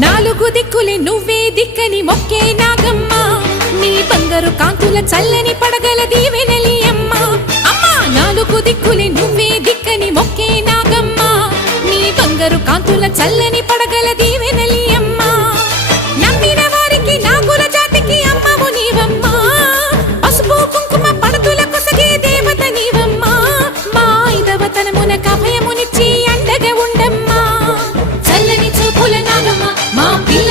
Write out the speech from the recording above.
నాలుగు దిక్కులే నువ్వే దిక్కని మొక్కే నాగమ్మ నీ బంగారు కాంతుల చల్లని పడగల దీవెనలి అమ్మ అమ్మా నాలుగు దిక్కులే నువ్వే దిక్కని మొక్కే నాగమ్మ నీ బంగారు కాంతుల చల్లని పడగల దీవెనలి అమ్మ నమ్మిన వారికి నాగుల జాతికి అమ్మవు నీవమ్మ పసుపు కుంకుమ పడతుల కొసగే దేవత నీవమ్మ మా ఐదవతనమునకు అభయమునిచ్చి అండగా ఉండమ్మా చల్లని చూపుల నాగమ్మ మా పిల్ల